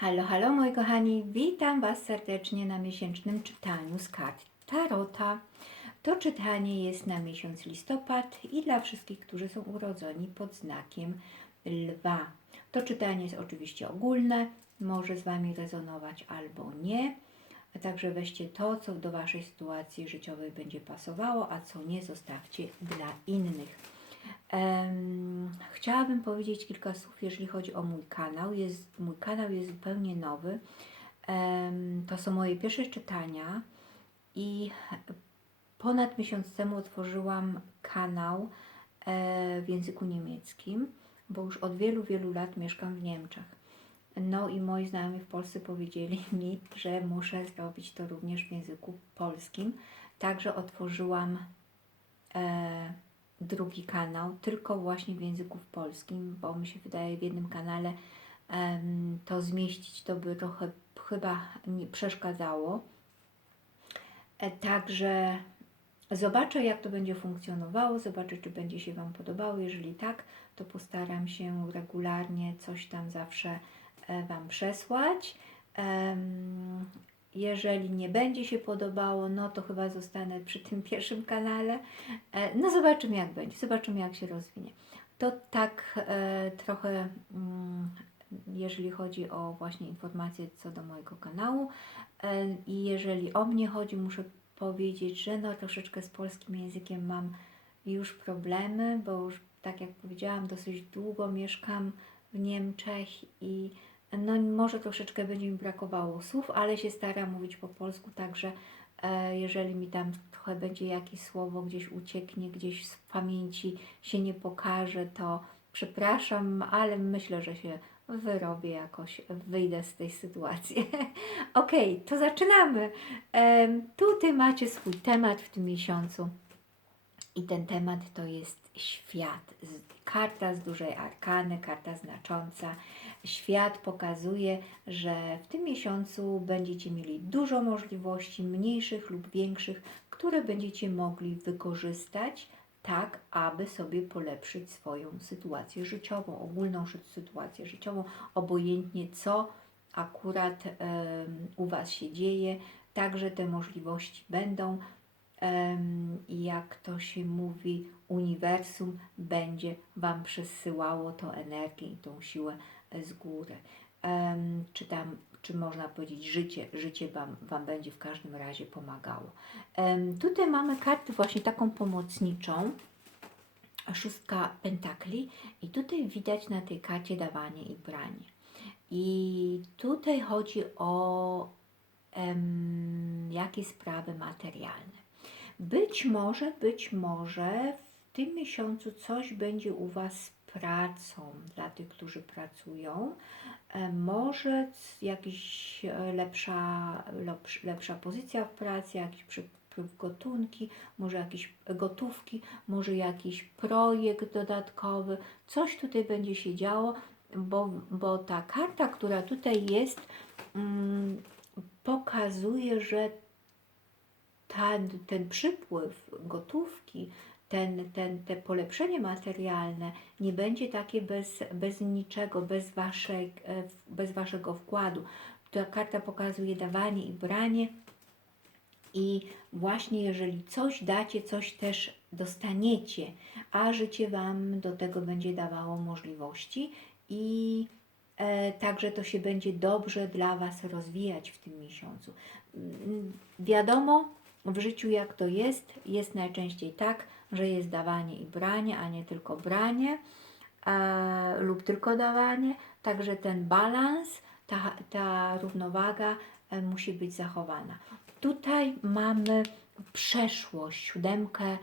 Halo, halo moi kochani, witam Was serdecznie na miesięcznym czytaniu z kart Tarota. To czytanie jest na miesiąc listopad i dla wszystkich, którzy są urodzeni pod znakiem lwa. To czytanie jest oczywiście ogólne, może z Wami rezonować albo nie. Także weźcie to, co do Waszej sytuacji życiowej będzie pasowało, a co nie, zostawcie dla innych. Chciałabym powiedzieć kilka słów, jeżeli chodzi o mój kanał. Jest, mój kanał jest zupełnie nowy. To są moje pierwsze czytania i ponad miesiąc temu otworzyłam kanał e, w języku niemieckim, bo już od wielu, wielu lat mieszkam w Niemczech. No i moi znajomi w Polsce powiedzieli mi, że muszę zrobić to również w języku polskim. Także otworzyłam e, drugi kanał, tylko właśnie w języku polskim, bo mi się wydaje w jednym kanale em, to zmieścić to by trochę chyba nie przeszkadzało. E, Także zobaczę, jak to będzie funkcjonowało, zobaczę, czy będzie się Wam podobało. Jeżeli tak, to postaram się regularnie coś tam zawsze e, Wam przesłać. Jeżeli nie będzie się podobało, no to chyba zostanę przy tym pierwszym kanale. E, No zobaczymy, jak będzie, zobaczymy, jak się rozwinie. To tak e, trochę, mm, jeżeli chodzi o właśnie informacje co do mojego kanału. E, I jeżeli o mnie chodzi, muszę powiedzieć, że no troszeczkę z polskim językiem mam już problemy, bo już tak jak powiedziałam, dosyć długo mieszkam w Niemczech i no może troszeczkę będzie mi brakowało słów, ale się staram mówić po polsku, także e, jeżeli mi tam trochę będzie jakieś słowo gdzieś ucieknie, gdzieś z pamięci się nie pokaże, to przepraszam, ale myślę, że się wyrobię jakoś, wyjdę z tej sytuacji. Okej, to zaczynamy. Tutaj macie swój temat w tym miesiącu. I ten temat to jest świat. Karta z dużej arkany, karta znacząca. Świat pokazuje, że w tym miesiącu będziecie mieli dużo możliwości, mniejszych lub większych, które będziecie mogli wykorzystać tak, aby sobie polepszyć swoją sytuację życiową, ogólną sytuację życiową, obojętnie co akurat u Was się dzieje. Także te możliwości będą jak to się mówi, uniwersum będzie Wam przesyłało tą energię i tą siłę z góry. Czy tam, czy można powiedzieć, życie, życie wam, wam będzie w każdym razie pomagało. Tutaj mamy kartę właśnie taką pomocniczą, szóstka pentakli i tutaj widać na tej karcie dawanie i branie. I tutaj chodzi o em, jakieś sprawy materialne. Być może, być może w tym miesiącu coś będzie u Was pracą dla tych, którzy pracują. E, Może jakaś e, lepsza, lepsz- lepsza pozycja w pracy, jakiś przepływ gotówki, może jakieś gotówki, może jakiś projekt dodatkowy. Coś tutaj będzie się działo, bo, bo ta karta, która tutaj jest, mm, pokazuje, że ten, ten przypływ gotówki, ten, ten, te polepszenie materialne nie będzie takie bez, bez niczego, bez, waszej, e, bez waszego wkładu. Ta karta pokazuje dawanie i branie. I właśnie jeżeli coś dacie, coś też dostaniecie, a życie Wam do tego będzie dawało możliwości i e, także to się będzie dobrze dla Was rozwijać w tym miesiącu. Mm, Wiadomo w życiu jak to jest, jest najczęściej tak, że jest dawanie i branie, a nie tylko branie e, lub tylko dawanie, także ten balans, ta, ta równowaga e, musi być zachowana. Tutaj mamy przeszłość, siódemkę,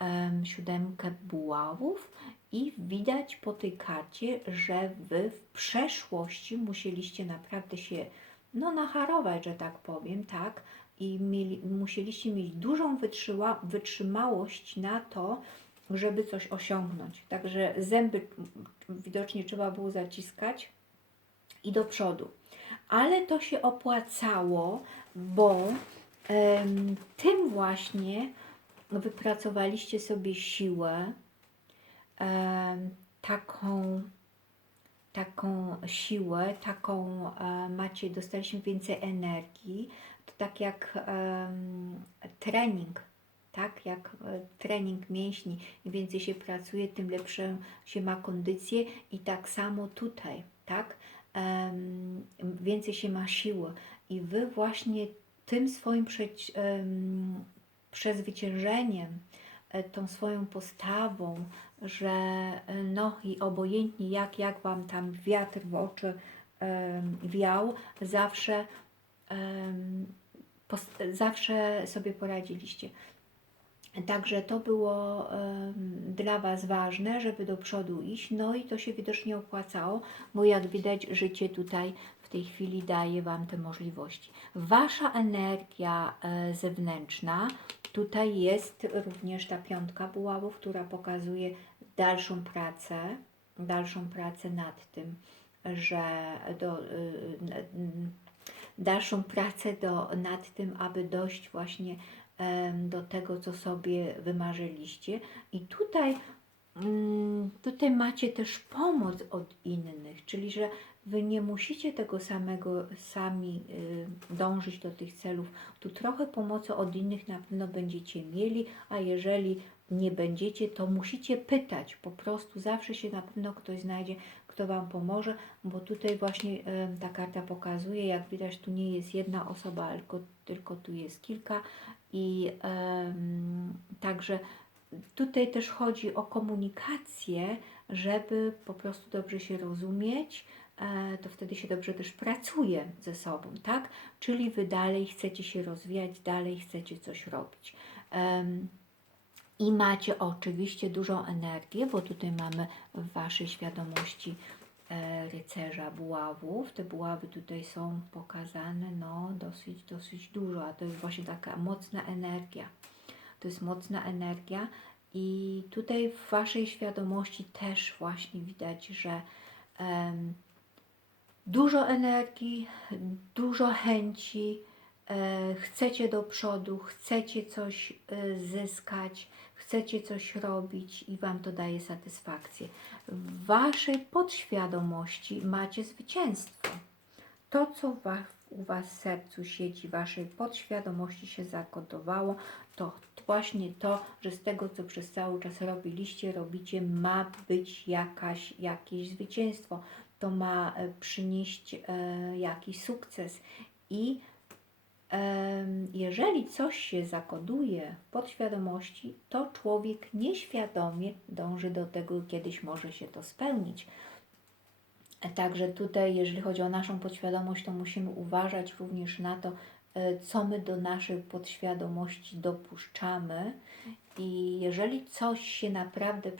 em, siódemkę buławów i widać po tej karcie, że Wy w przeszłości musieliście naprawdę się no, nacharować, że tak powiem, tak? I mieli, musieliście mieć dużą wytrzyła, wytrzymałość na to, żeby coś osiągnąć. Także zęby widocznie trzeba było zaciskać i do przodu. Ale to się opłacało, bo em, tym właśnie wypracowaliście sobie siłę em, taką taką siłę, taką e, macie, dostaliśmy więcej energii. To tak jak em, trening, tak? Jak e, trening mięśni. Im więcej się pracuje, tym lepszą się ma kondycję i tak samo tutaj, tak? Im więcej się ma siły i wy właśnie tym swoim przeć, em, przezwyciężeniem, tą swoją postawą, że e, no i obojętnie jak, jak wam tam wiatr w oczy wiał, zawsze, zawsze sobie poradziliście. Także to było dla Was ważne, żeby do przodu iść, no i to się widocznie opłacało, bo jak widać, życie tutaj w tej chwili daje Wam te możliwości. Wasza energia e, zewnętrzna, tutaj jest również ta piątka buławów, która pokazuje dalszą pracę, dalszą pracę nad tym, że do, y, n- dalszą pracę do, nad tym, aby dojść właśnie do tego, co sobie wymarzyliście. I tutaj, mm, tutaj macie też pomoc od innych, czyli że Wy nie musicie tego samego sami y, dążyć do tych celów. Tu trochę pomocy od innych na pewno będziecie mieli, a jeżeli nie będziecie, to musicie pytać. Po prostu zawsze się na pewno ktoś znajdzie, kto Wam pomoże, bo tutaj właśnie em, ta karta pokazuje, jak widać, tu nie jest jedna osoba, tylko, tylko tu jest kilka i także tutaj też chodzi o komunikację, żeby po prostu dobrze się rozumieć, to wtedy się dobrze też pracuje ze sobą, tak? Czyli Wy dalej chcecie się rozwijać, dalej chcecie coś robić. I macie oczywiście dużą energię, bo tutaj mamy w Waszej świadomości e, rycerza buławów. Te buławy tutaj są pokazane, no dosyć, dosyć dużo, a to jest właśnie taka mocna energia. To jest mocna energia i tutaj w Waszej świadomości też właśnie widać, że em, dużo energii, dużo chęci, e, chcecie do przodu, chcecie coś e, zyskać, chcecie coś robić i Wam to daje satysfakcję. W Waszej podświadomości macie zwycięstwo. To, co u Was w sercu siedzi, w Waszej podświadomości się zakodowało, to właśnie to, że z tego, co przez cały czas robiliście, robicie, ma być jakaś, jakieś zwycięstwo. To ma e, przynieść e, jakiś sukces i jeżeli coś się zakoduje w podświadomości, to człowiek nieświadomie dąży do tego, kiedyś może się to spełnić. Także tutaj, jeżeli chodzi o naszą podświadomość, to musimy uważać również na to, e, co my do naszej podświadomości dopuszczamy. I jeżeli coś się naprawdę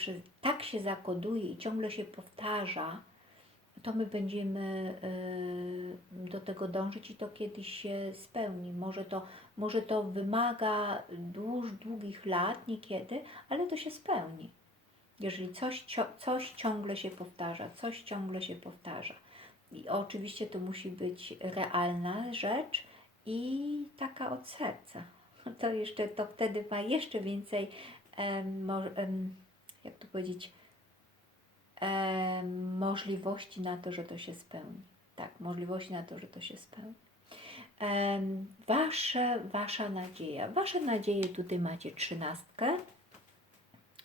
tak się zakoduje i ciągle się powtarza, to my będziemy y, do tego dążyć i to kiedyś się spełni. Może to, może to wymaga dłuż, długich lat, niekiedy, ale to się spełni. Jeżeli coś, coś ciągle się powtarza, coś ciągle się powtarza. I oczywiście to musi być realna rzecz i taka od serca. To jeszcze, to wtedy ma jeszcze więcej, em, em, jak to powiedzieć, e, możliwości na to, że to się spełni. Tak, możliwości na to, że to się spełni. Em, wasze, wasza nadzieja. Wasze nadzieje tutaj macie trzynastkę.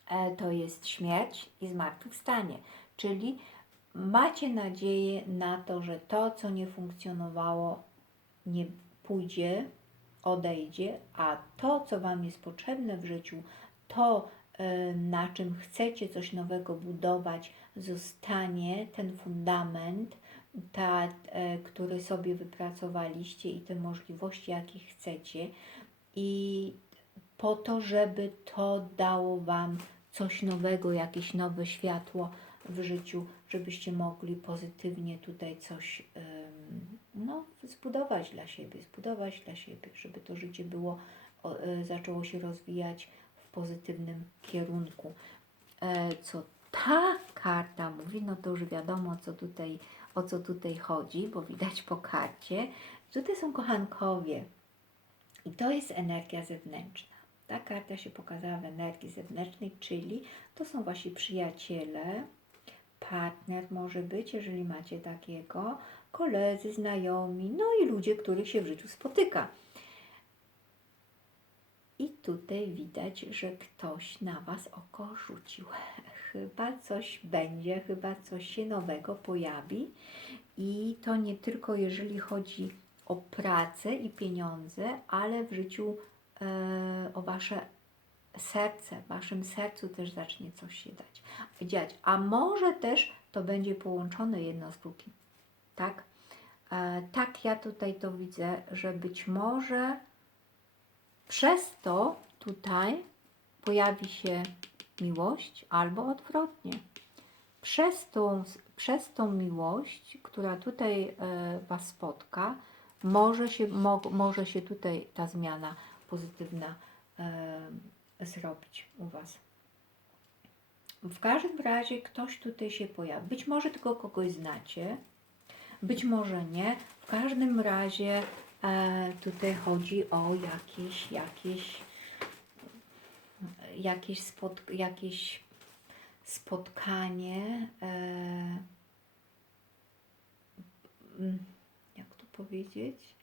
E, to jest śmierć i zmartwychwstanie. Czyli macie nadzieję na to, że to, co nie funkcjonowało, nie pójdzie, odejdzie, a to, co Wam jest potrzebne w życiu, to, e, na czym chcecie coś nowego budować, zostanie ten fundament, ta, e, który sobie wypracowaliście i te możliwości, jakie chcecie. I po to, żeby to dało Wam coś nowego, jakieś nowe światło w życiu, żebyście mogli pozytywnie tutaj coś no, zbudować dla siebie, zbudować dla siebie, żeby to życie było, e, zaczęło się rozwijać w pozytywnym kierunku. E, co ta karta mówi, no to już wiadomo, co tutaj, o co tutaj chodzi, bo widać po karcie. Tutaj są kochankowie i to jest energia zewnętrzna. Ta karta się pokazała w energii zewnętrznej, czyli to są wasi przyjaciele, partner może być, jeżeli macie takiego, koledzy, znajomi, no i ludzie, których się w życiu spotyka. I tutaj widać, że ktoś na Was oko rzucił. Chyba coś będzie, chyba coś się nowego pojawi. I to nie tylko jeżeli chodzi o pracę i pieniądze, ale w życiu e, o Wasze serce, w Waszym sercu też zacznie coś się dać, dziać. A może też to będzie połączone jedno z drugim. Tak? E, tak ja tutaj to widzę, że być może przez to tutaj pojawi się miłość albo odwrotnie. Przez tą, przez tą miłość, która tutaj e, Was spotka, może się, mo, może się tutaj ta zmiana pozytywna e, zrobić u Was. W każdym razie ktoś tutaj się pojawi. Być może tylko kogoś znacie, być może nie. W każdym razie e, tutaj chodzi o jakieś, jakieś, jakieś, spot, jakieś spotkanie. E, mm, jak to powiedzieć?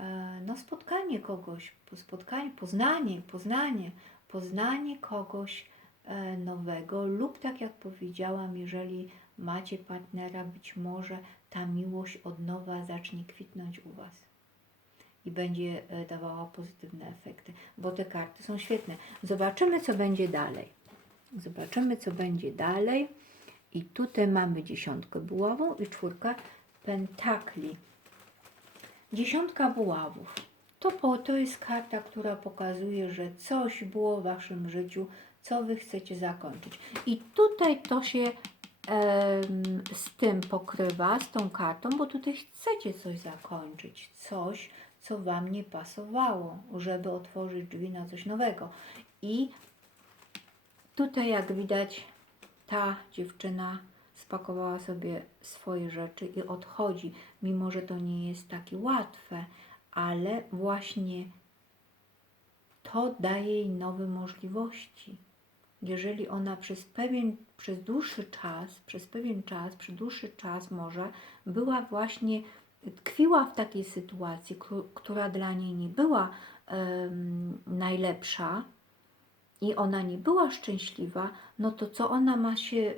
E, no spotkanie kogoś, po- spotkanie, poznanie, poznanie, poznanie kogoś e, nowego lub tak jak powiedziałam, jeżeli macie partnera, być może ta miłość od nowa zacznie kwitnąć u Was i będzie e, dawała pozytywne efekty, bo te karty są świetne. Zobaczymy, co będzie dalej. Zobaczymy, co będzie dalej. I tutaj mamy dziesiątkę buławą i czwórkę pentakli. Dziesiątka buławów. To, po, to jest karta, która pokazuje, że coś było w Waszym życiu, co Wy chcecie zakończyć. I tutaj to się z tym pokrywa, z tą kartą, bo tutaj chcecie coś zakończyć, coś, co Wam nie pasowało, żeby otworzyć drzwi na coś nowego. I tutaj, jak widać, ta dziewczyna spakowała sobie swoje rzeczy i odchodzi, mimo że to nie jest takie łatwe, ale właśnie to daje jej nowe możliwości. Jeżeli ona przez pewien, przez dłuższy czas, przez pewien czas, przez dłuższy czas może była właśnie, tkwiła w takiej sytuacji, któ- która dla niej nie była najlepsza, i ona nie była szczęśliwa, no to co ona ma się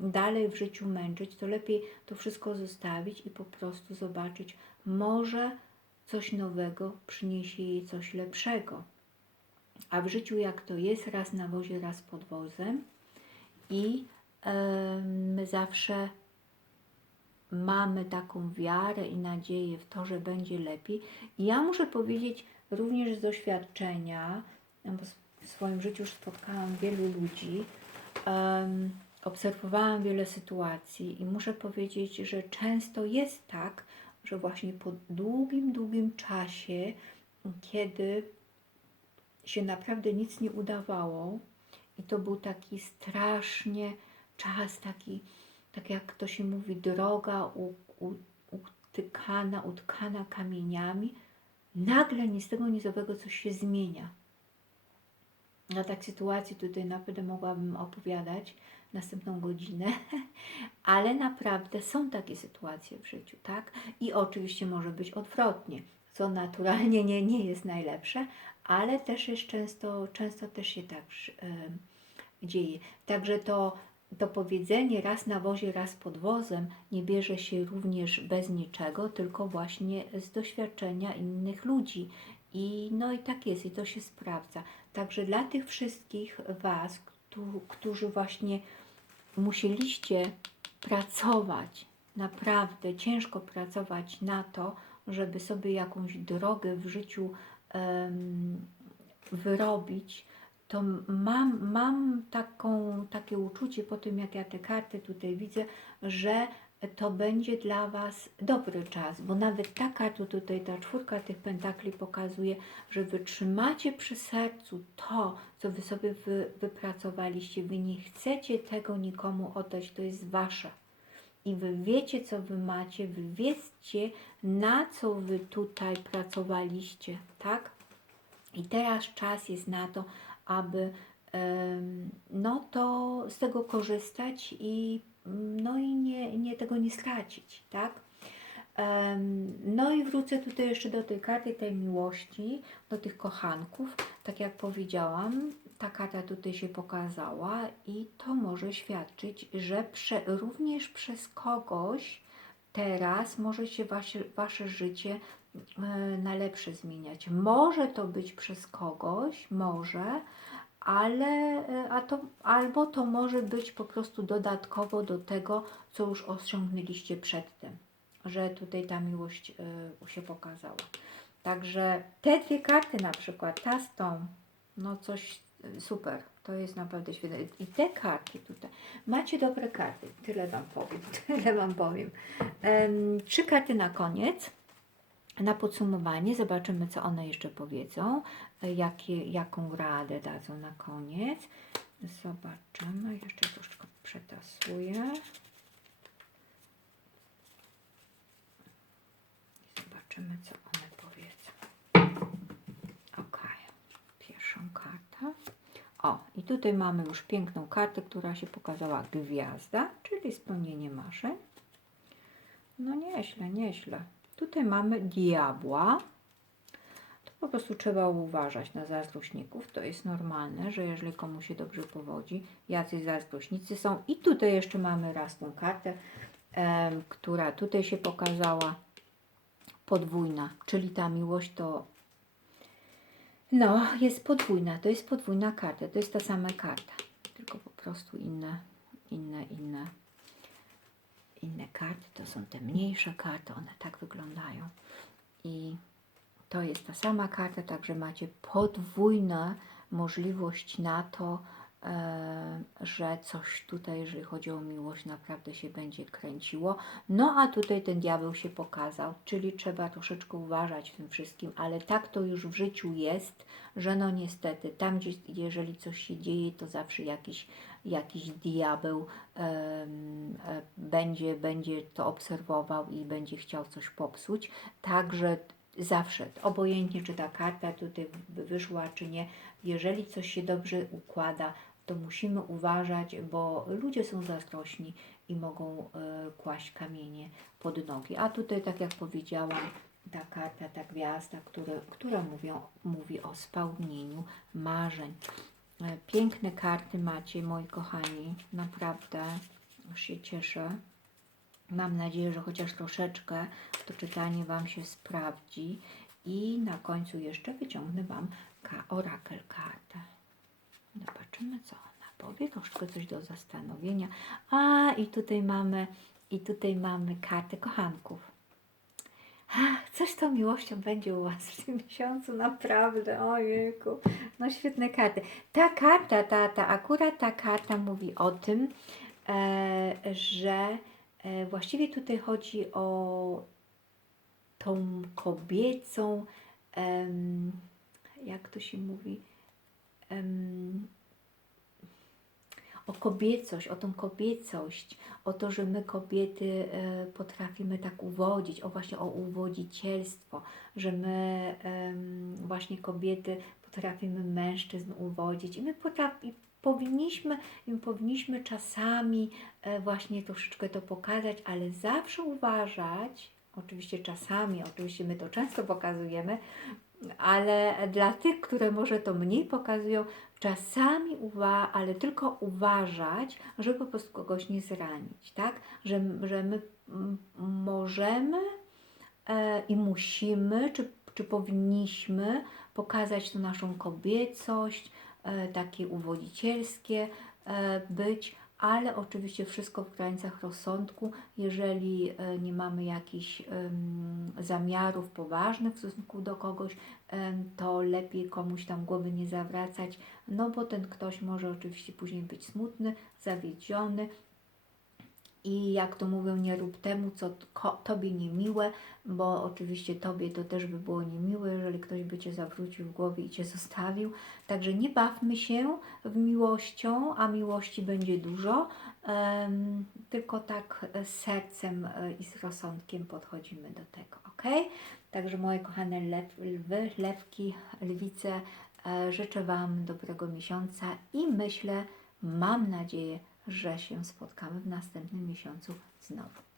dalej w życiu męczyć, to lepiej to wszystko zostawić i po prostu zobaczyć, może coś nowego przyniesie jej coś lepszego. A w życiu jak to jest, raz na wozie, raz pod wozem i my zawsze mamy taką wiarę i nadzieję w to, że będzie lepiej. I ja muszę powiedzieć również z doświadczenia, no bo w swoim życiu już spotkałam wielu ludzi, em, obserwowałam wiele sytuacji i muszę powiedzieć, że często jest tak, że właśnie po długim, długim czasie, kiedy się naprawdę nic nie udawało i to był taki strasznie czas, taki, tak jak to się mówi, droga utykana, utkana kamieniami, nagle ni z tego nizowego coś się zmienia. Na tak sytuacji tutaj naprawdę mogłabym opowiadać następną godzinę, ale naprawdę są takie sytuacje w życiu, tak? I oczywiście może być odwrotnie, co naturalnie nie, nie jest najlepsze, ale też jest często, często też się tak em, dzieje. Także to, to powiedzenie raz na wozie, raz pod wozem nie bierze się również bez niczego, tylko właśnie z doświadczenia innych ludzi. I no i tak jest, i to się sprawdza. Także dla tych wszystkich Was, któ- którzy właśnie musieliście pracować, naprawdę ciężko pracować na to, żeby sobie jakąś drogę w życiu em, wyrobić, to mam, mam taką, takie uczucie po tym, jak ja te karty tutaj widzę, że to będzie dla Was dobry czas, bo nawet ta karta tutaj, ta czwórka tych pentakli pokazuje, że wytrzymacie przy sercu to, co Wy sobie wy, wypracowaliście. Wy nie chcecie tego nikomu oddać, to jest Wasze. I Wy wiecie, co Wy macie, Wy wiecie, na co Wy tutaj pracowaliście, tak? I teraz czas jest na to, aby no to z tego korzystać i no i nie, nie tego nie stracić, tak? No i wrócę tutaj jeszcze do tej karty tej miłości, do tych kochanków. Tak jak powiedziałam, ta karta tutaj się pokazała i to może świadczyć, że prze, również przez kogoś teraz może się wasze, wasze życie na lepsze zmieniać. Może to być przez kogoś, może, ale e, a to, albo to może być po prostu dodatkowo do tego, co już osiągnęliście przedtem, że tutaj ta miłość e, się pokazała. Także te dwie karty na przykład, ta z tą, no coś e, super, to jest naprawdę świetne. I te karty tutaj, macie dobre karty, tyle Wam powiem, tyle Wam powiem. Em, trzy karty na koniec. Na podsumowanie zobaczymy, co one jeszcze powiedzą, e, jakie, jaką radę dadzą na koniec. Zobaczymy, jeszcze troszkę przetasuję. Zobaczymy, co one powiedzą. Ok, pierwszą kartę. O, i tutaj mamy już piękną kartę, która się pokazała gwiazda, czyli spełnienie marzeń. No nieźle, nieźle. Tutaj mamy diabła. To po prostu trzeba uważać na zazdrośników. To jest normalne, że jeżeli komuś się dobrze powodzi, jacyś zazdrośnicy są. I tutaj jeszcze mamy raz tą kartę, która tutaj się pokazała podwójna, czyli ta miłość to no, jest podwójna, to jest podwójna karta, to jest ta sama karta, tylko po prostu inne, inne, inne inne karty, to są te mniejsze karty, one tak wyglądają. I to jest ta sama karta, także macie podwójna możliwość na to, że coś tutaj, jeżeli chodzi o miłość, naprawdę się będzie kręciło. No a tutaj ten diabeł się pokazał, czyli trzeba troszeczkę uważać w tym wszystkim, ale tak to już w życiu jest, że no niestety, tam gdzie, jeżeli coś się dzieje, to zawsze jakiś jakiś diabeł e, będzie, będzie to obserwował i będzie chciał coś popsuć. Także zawsze, obojętnie czy ta karta tutaj wyszła, czy nie, jeżeli coś się dobrze układa, to musimy uważać, bo ludzie są zazdrośni i mogą e, kłaść kamienie pod nogi. A tutaj, tak jak powiedziałam, ta karta, ta gwiazda, które, która mówią, mówi o spełnieniu marzeń. E, Piękne karty macie, moi kochani. Naprawdę już się cieszę. Mam nadzieję, że chociaż troszeczkę to czytanie Wam się sprawdzi. I na końcu jeszcze wyciągnę Wam orakel kartę. Zobaczymy, co ona powie. Troszkę coś do zastanowienia. A, i tutaj mamy, i tutaj mamy kartę kochanków. Ach, Coś tą miłością będzie u Was w tym miesiącu, naprawdę, ojejku, no świetne karty. Ta karta, ta, ta akurat ta karta mówi o tym, e, że e, właściwie tutaj chodzi o tą kobiecą, jak to się mówi, o kobiecość, o tą kobiecość, o to, że my kobiety e, potrafimy tak uwodzić, o właśnie o uwodzicielstwo, że my właśnie kobiety potrafimy mężczyzn uwodzić. I my potrafi, powinniśmy, powinniśmy czasami e, właśnie troszeczkę to pokazać, ale zawsze uważać, oczywiście czasami, oczywiście my to często pokazujemy, ale dla tych, które może to mniej pokazują, czasami uwa ale tylko uważać, żeby po prostu kogoś nie zranić, tak? Że, że my możemy e, i musimy, czy, czy powinniśmy pokazać tą naszą kobiecość, e, takie uwodzicielskie e, być, ale oczywiście wszystko w granicach rozsądku. Jeżeli e, nie mamy jakichś zamiarów poważnych w stosunku do kogoś, to lepiej komuś tam głowy nie zawracać, no bo ten ktoś może oczywiście później być smutny, zawiedziony. I jak to mówią, nie rób temu, co tobie niemiłe, bo oczywiście tobie to też by było niemiłe, jeżeli ktoś by cię zawrócił w głowie i cię zostawił. Także nie bawmy się w miłością, a miłości będzie dużo, em, tylko tak z sercem e, i z rozsądkiem podchodzimy do tego, ok? Także moje kochane lew, lwy, lewki, lwice, e, życzę Wam dobrego miesiąca i myślę, mam nadzieję, że się spotkamy w następnym miesiącu znowu.